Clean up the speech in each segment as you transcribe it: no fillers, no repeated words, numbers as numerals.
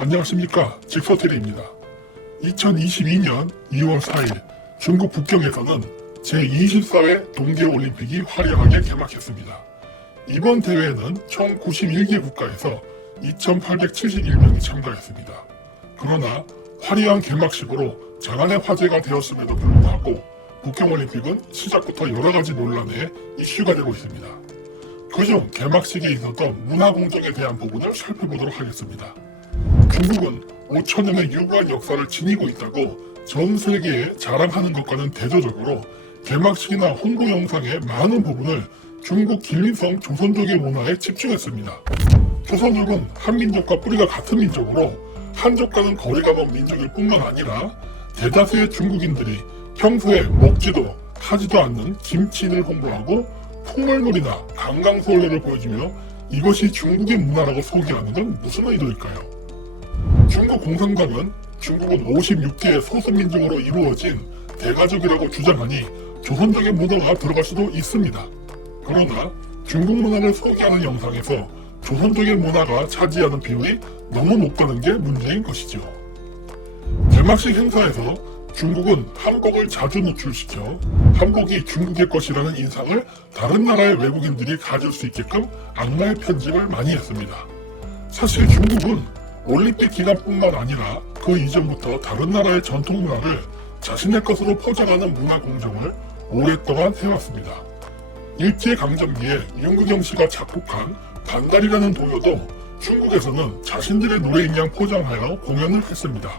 안녕하십니까, 직서태리입니다. 2022년 2월 4일 중국 북경에서는 제24회 동계올림픽이 화려하게 개막했습니다. 이번 대회에는 총 91개 국가에서 2,871명이 참가했습니다. 그러나 화려한 개막식으로 장안의 화제가 되었음에도 불구하고 북경올림픽은 시작부터 여러가지 논란의 이슈가 되고 있습니다. 그중 개막식에 있었던 문화공정에 대한 부분을 살펴보도록 하겠습니다. 중국은 5천년의 유구한 역사를 지니고 있다고 전 세계에 자랑하는 것과는 대조적으로 개막식이나 홍보 영상의 많은 부분을 중국 길림성 조선족의 문화에 집중했습니다. 조선족은 한민족과 뿌리가 같은 민족으로 한족과는 거리가 먼 민족일 뿐만 아니라 대다수의 중국인들이 평소에 먹지도 하지도 않는 김치를 홍보하고 풍물놀이나 강강수월래를 보여주며 이것이 중국의 문화라고 소개하는 건 무슨 의도일까요? 중국 공산당은 중국은 56개의 소수민족으로 이루어진 대가족이라고 주장하니 조선족의 문화가 들어갈 수도 있습니다. 그러나 중국 문화를 소개하는 영상에서 조선족의 문화가 차지하는 비율이 너무 높다는 게 문제인 것이죠. 개막식 행사에서 중국은 한복을 자주 노출시켜 한복이 중국의 것이라는 인상을 다른 나라의 외국인들이 가질 수 있게끔 악마의 편집을 많이 했습니다. 사실 중국은 올림픽 기간뿐만 아니라 그 이전부터 다른 나라의 전통 문화를 자신의 것으로 포장하는 문화 공정을 오랫동안 해왔습니다. 일제강점기에 윤구경 씨가 작곡한 반달이라는 도요도 중국에서는 자신들의 노래인 양 포장하여 공연을 했습니다.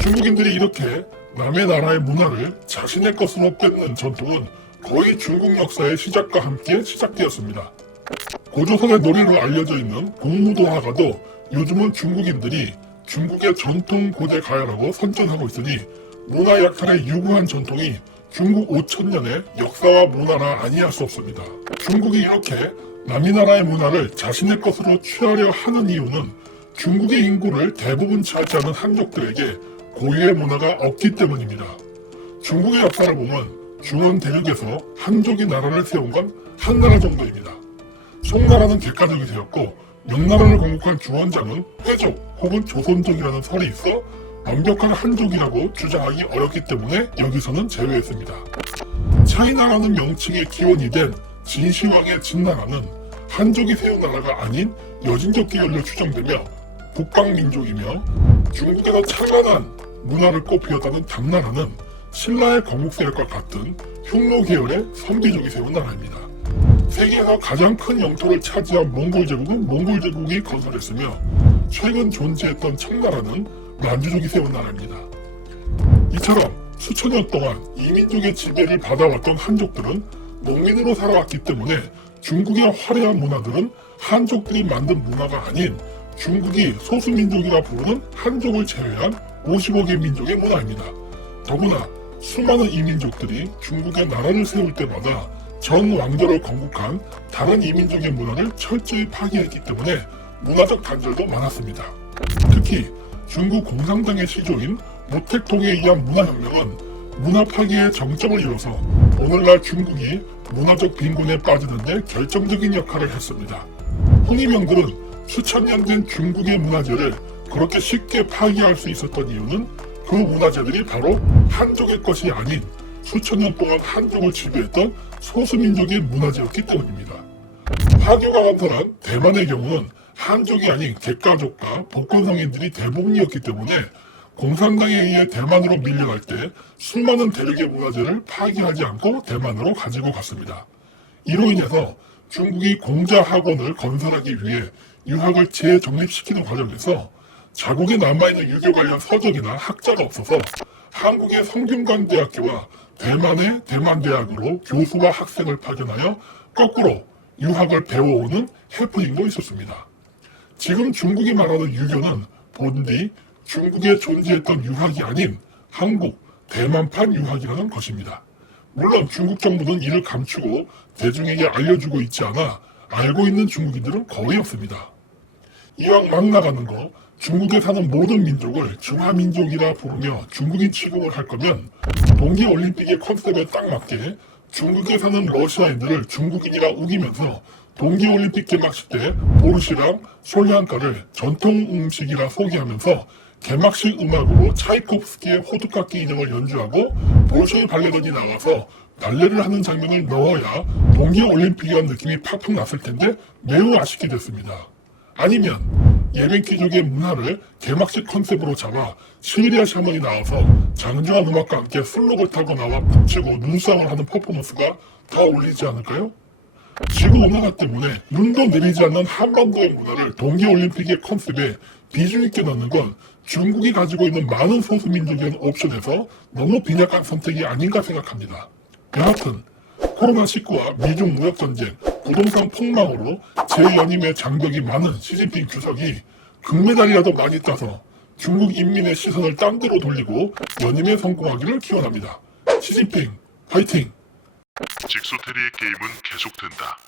중국인들이 이렇게 남의 나라의 문화를 자신의 것으로 뺏는 전통은 거의 중국 역사의 시작과 함께 시작되었습니다. 고조선의 놀이로 알려져 있는 공무도화가도 요즘은 중국인들이 중국의 전통 고대 가야라고 선전하고 있으니 문화 약탈의 유구한 전통이 중국 5천년의 역사와 문화라 아니할 수 없습니다. 중국이 이렇게 남의 나라의 문화를 자신의 것으로 취하려 하는 이유는 중국의 인구를 대부분 차지하는 한족들에게 고유의 문화가 없기 때문입니다. 중국의 역사를 보면 중원 대륙에서 한족이 나라를 세운 건 한 나라 정도입니다. 송나라는 객가족이 되었고 명나라를 건국한 주원장은 회족 혹은 조선족이라는 설이 있어 완벽한 한족이라고 주장하기 어렵기 때문에 여기서는 제외했습니다. 차이나라는 명칭의 기원이 된 진시황의 진나라는 한족이 세운 나라가 아닌 여진족 계열로 추정되며 북방민족이며 중국에서 찬란한 문화를 꽃피웠다는 당나라는 신라의 건국 세력과 같은 흉노 계열의 선비족이 세운 나라입니다. 세계에서 가장 큰 영토를 차지한 몽골 제국은 몽골 제국이 건설했으며 최근 존재했던 청나라는 만주족이 세운 나라입니다. 이처럼 수천 년 동안 이민족의 지배를 받아왔던 한족들은 농민으로 살아왔기 때문에 중국의 화려한 문화들은 한족들이 만든 문화가 아닌 중국이 소수민족이라 부르는 한족을 제외한 55개 민족의 문화입니다. 더구나 수많은 이민족들이 중국의 나라를 세울 때마다 전 왕조를 건국한 다른 이민족의 문화를 철저히 파괴했기 때문에 문화적 단절도 많았습니다. 특히 중국 공산당의 시조인 모택동에 의한 문화혁명은 문화 파괴의 정점을 이뤄서 오늘날 중국이 문화적 빈곤에 빠지는 데 결정적인 역할을 했습니다. 홍위병들은 수천 년 된 중국의 문화재를 그렇게 쉽게 파괴할 수 있었던 이유는 그 문화재들이 바로 한족의 것이 아닌 수천 년 동안 한족을 지배했던 소수민족의 문화재였기 때문입니다. 화교가 건설한 대만의 경우는 한족이 아닌 객가족과 복권성인들이 대부분이었기 때문에 공산당에 의해 대만으로 밀려날 때 수많은 대륙의 문화재를 파괴하지 않고 대만으로 가지고 갔습니다. 이로 인해서 중국이 공자학원을 건설하기 위해 유학을 재정립시키는 과정에서 자국에 남아있는 유교 관련 서적이나 학자가 없어서 한국의 성균관대학교와 대만의 대만대학으로 교수와 학생을 파견하여 거꾸로 유학을 배워오는 해프닝도 있었습니다. 지금 중국이 말하는 유교는 본디 중국에 존재했던 유학이 아닌 한국, 대만판 유학이라는 것입니다. 물론 중국 정부는 이를 감추고 대중에게 알려주고 있지 않아 알고 있는 중국인들은 거의 없습니다. 이왕 막 나가는 거 중국에 사는 모든 민족을 중화민족이라 부르며 중국인 취급을 할 거면 동계올림픽의 컨셉에 딱 맞게 중국에 사는 러시아인들을 중국인이라 우기면서 동계올림픽 개막식 때 보르시랑 솔량카를 전통 음식이라 소개하면서 개막식 음악으로 차이콥스키의 호두깎이 인형을 연주하고 보르쉐이 발레단이 나와서 발레를 하는 장면을 넣어야 동계올림픽이라는 느낌이 팍팍 났을 텐데 매우 아쉽게 됐습니다. 아니면 예멘키족의 문화를 개막식 컨셉으로 잡아 시베리아 샤먼이 나와서 장중한 음악과 함께 슬록을 타고 나와 북치고 눈싸움을 하는 퍼포먼스가 더 어울리지 않을까요? 지구 온난화 때문에 눈도 내리지 않는 한반도의 문화를 동계올림픽의 컨셉에 비중 있게 넣는 건 중국이 가지고 있는 많은 소수민족의 옵션에서 너무 빈약한 선택이 아닌가 생각합니다. 여하튼 코로나19와 미중 무역전쟁, 부동산 폭망으로 재연임의 장벽이 많은 시진핑 주석이 금메달이라도 많이 따서 중국 인민의 시선을 딴 데로 돌리고 연임에 성공하기를 기원합니다. 시진핑 화이팅! 직소테리의 게임은 계속된다.